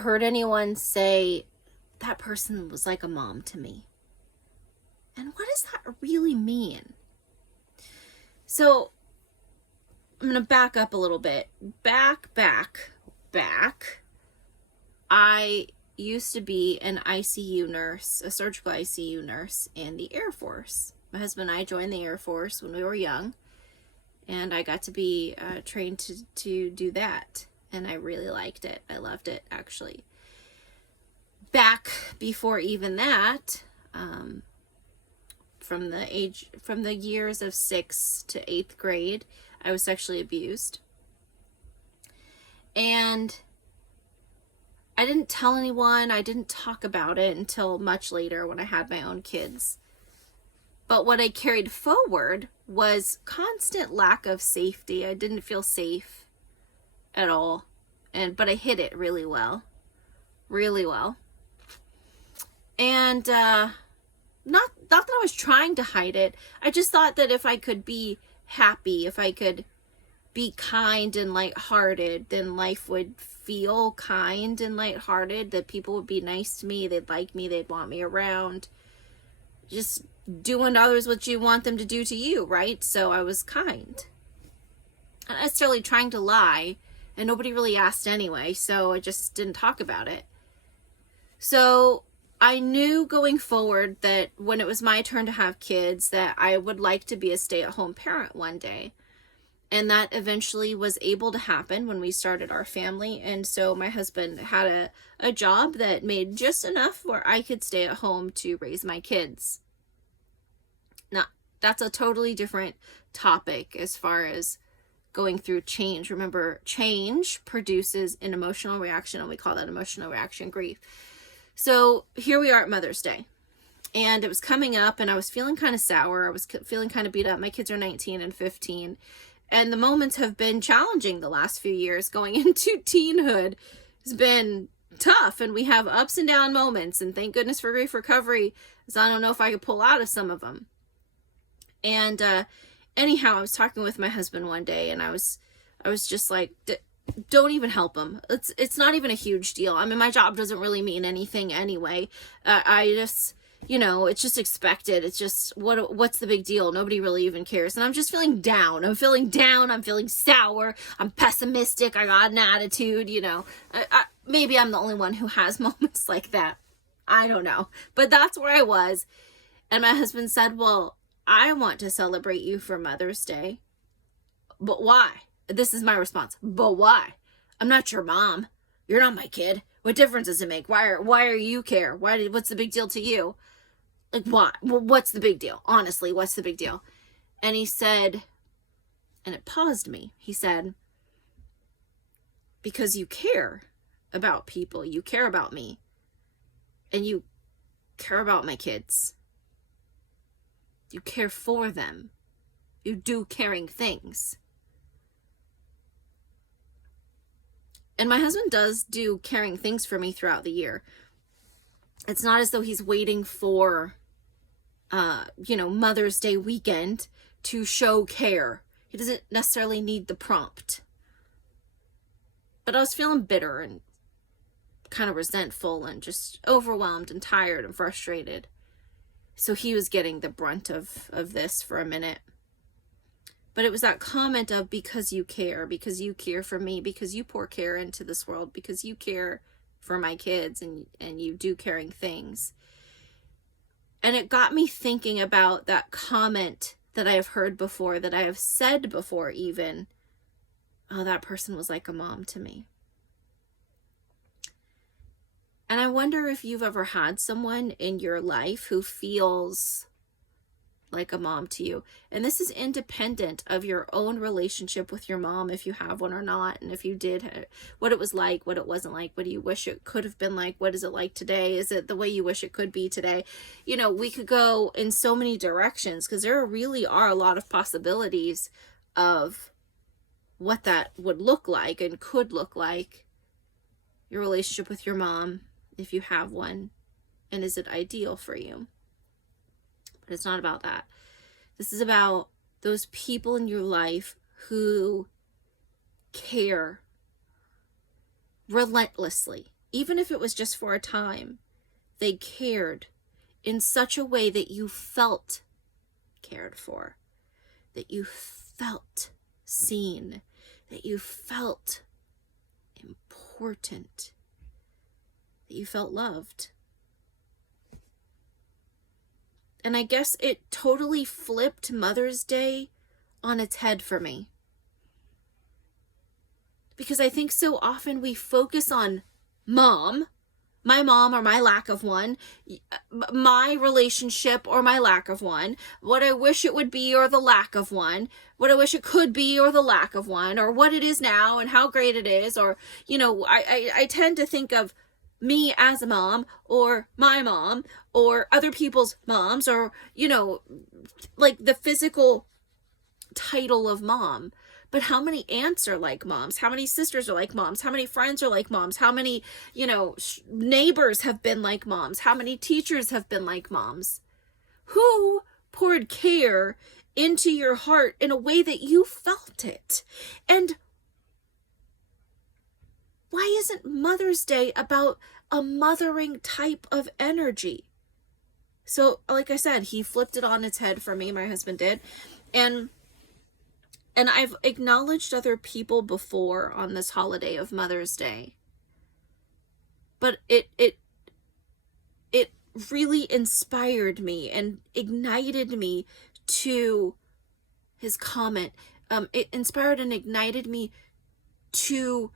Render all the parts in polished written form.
ever heard anyone say, that person was like a mom to me? And what does that really mean? So I'm going to back up a little bit. Back. I used to be an ICU nurse, a surgical ICU nurse in the Air Force. My husband and I joined the Air Force when we were young, and I got to be trained to do that. And I really liked it. I loved it, actually. Back before even that, from the years of 6th to 8th grade, I was sexually abused. And I didn't tell anyone. I didn't talk about it until much later when I had my own kids. But what I carried forward was constant lack of safety. I didn't feel safe at all. But I hid it really well. Really well. And not that I was trying to hide it. I just thought that if I could be happy, if I could be kind and lighthearted, then life would feel kind and lighthearted, that people would be nice to me, they'd like me, they'd want me around. Just do unto others what you want them to do to you, right? So I was kind. Not necessarily trying to lie, and nobody really asked anyway, so I just didn't talk about it. So I knew going forward that when it was my turn to have kids, that I would like to be a stay-at-home parent one day. And that eventually was able to happen when we started our family. And so my husband had a job that made just enough where I could stay at home to raise my kids. Now, that's a totally different topic as far as going through change. Remember, change produces an emotional reaction, and we call that emotional reaction grief. So here we are at Mother's Day. And it was coming up, and I was feeling kind of sour. I was feeling kind of beat up. My kids are 19 and 15. And the moments have been challenging the last few years. Going into teenhood has been tough, and we have ups and down moments, and thank goodness for grief recovery, as I don't know if I could pull out of some of them. And anyhow, I was talking with my husband one day, and I was just like, don't even help him. It's not even a huge deal. I mean, my job doesn't really mean anything anyway. I just, it's just expected. It's just, what's the big deal? Nobody really even cares. And I'm just feeling down. I'm feeling sour. I'm pessimistic. I got an attitude, maybe I'm the only one who has moments like that. I don't know. But that's where I was. And my husband said, well, I want to celebrate you for Mother's Day. But why? This is my response. But why? I'm not your mom. You're not my kid. What difference does it make? Why are you care? What's the big deal to you? Like, why? Well, what's the big deal? Honestly, what's the big deal? And he said, and it paused me. He said, because you care about people. You care about me. And you care about my kids. You care for them. You do caring things. And my husband does do caring things for me throughout the year. It's not as though he's waiting for, Mother's Day weekend to show care. He doesn't necessarily need the prompt. But I was feeling bitter and kind of resentful and just overwhelmed and tired and frustrated. So he was getting the brunt of this for a minute. But it was that comment of, because you care for me, because you pour care into this world, because you care for my kids, and you do caring things. And it got me thinking about that comment that I have heard before, that I have said before even. Oh, that person was like a mom to me. And I wonder if you've ever had someone in your life who feels like a mom to you. And this is independent of your own relationship with your mom, if you have one or not, and if you did, what it was like, what it wasn't like, what do you wish it could have been like, what is it like today, is it the way you wish it could be today? We could go in so many directions, because there really are a lot of possibilities of what that would look like and could look like. Your relationship with your mom, if you have one, and is it ideal for you? But it's not about that. This is about those people in your life who care relentlessly even if it was just for a time, they cared in such a way that you felt cared for, that you felt seen, that you felt important, that you felt loved. And I guess it totally flipped Mother's Day on its head for me. Because I think so often we focus on mom, my mom or my lack of one, my relationship or my lack of one, what I wish it would be or the lack of one, what I wish it could be or the lack of one, or what it is now and how great it is. Or, I tend to think of me as a mom or my mom or other people's moms, or, like the physical title of mom. But how many aunts are like moms? How many sisters are like moms? How many friends are like moms? How many, neighbors have been like moms? How many teachers have been like moms? Who poured care into your heart in a way that you felt it? And why isn't Mother's Day about a mothering type of energy? So, like I said, he flipped it on its head for me, my husband did. And I've acknowledged other people before on this holiday of Mother's Day. But it really inspired me and ignited me to his comment. It inspired and ignited me to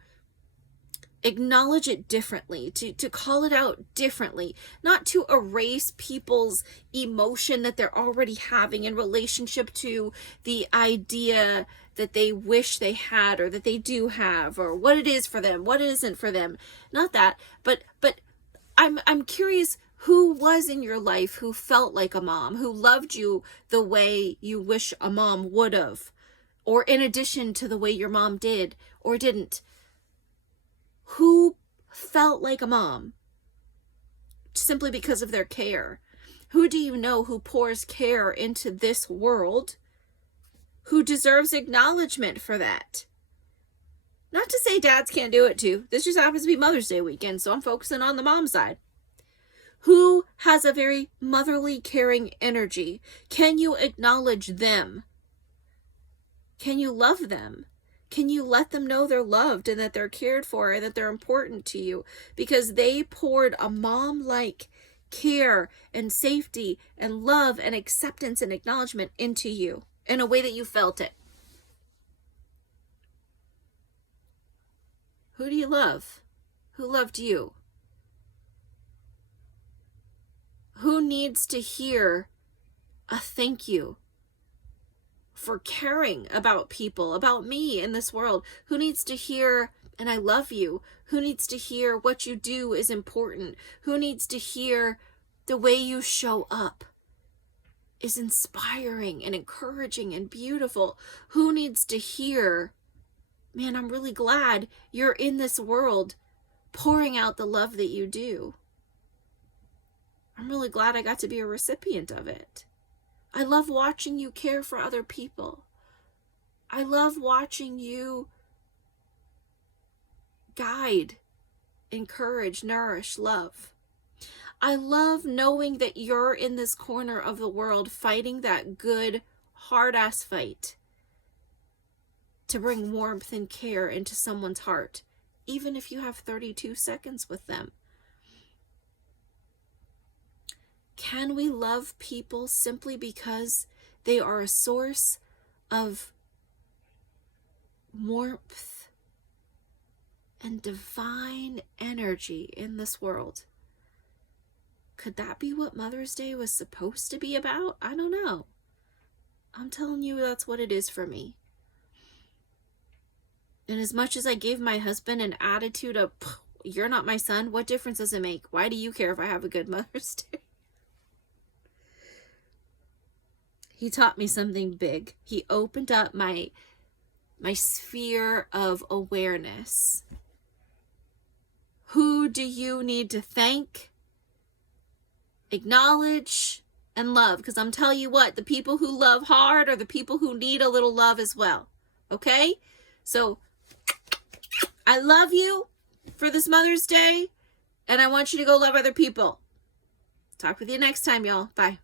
acknowledge it differently, to call it out differently, not to erase people's emotion that they're already having in relationship to the idea that they wish they had or that they do have, or what it is for them, what isn't for them. Not that, but I'm curious, who was in your life who felt like a mom, who loved you the way you wish a mom would have, or in addition to the way your mom did or didn't? Who felt like a mom simply because of their care? Who do you know who pours care into this world, who deserves acknowledgement for that? Not to say dads can't do it too. This just happens to be Mother's Day weekend, so I'm focusing on the mom side. Who has a very motherly, caring energy? Can you acknowledge them? Can you love them? Can you let them know they're loved and that they're cared for and that they're important to you? Because they poured a mom-like care and safety and love and acceptance and acknowledgement into you in a way that you felt it. Who do you love? Who loved you? Who needs to hear a thank you for caring about people, about me in this world? Who needs to hear, and I love you? Who needs to hear what you do is important? Who needs to hear the way you show up is inspiring and encouraging and beautiful? Who needs to hear, man, I'm really glad you're in this world pouring out the love that you do. I'm really glad I got to be a recipient of it. I love watching you care for other people. I love watching you guide, encourage, nourish, love. I love knowing that you're in this corner of the world fighting that good, hard-ass fight to bring warmth and care into someone's heart, even if you have 32 seconds with them. Can we love people simply because they are a source of warmth and divine energy in this world? Could that be what Mother's Day was supposed to be about? I don't know. I'm telling you, that's what it is for me. And as much as I gave my husband an attitude of, you're not my son, what difference does it make? Why do you care if I have a good Mother's Day? He taught me something big. He opened up my sphere of awareness. Who do you need to thank, acknowledge, and love? Because I'm telling you what, the people who love hard are the people who need a little love as well. Okay? So, I love you for this Mother's Day. And I want you to go love other people. Talk with you next time, y'all. Bye.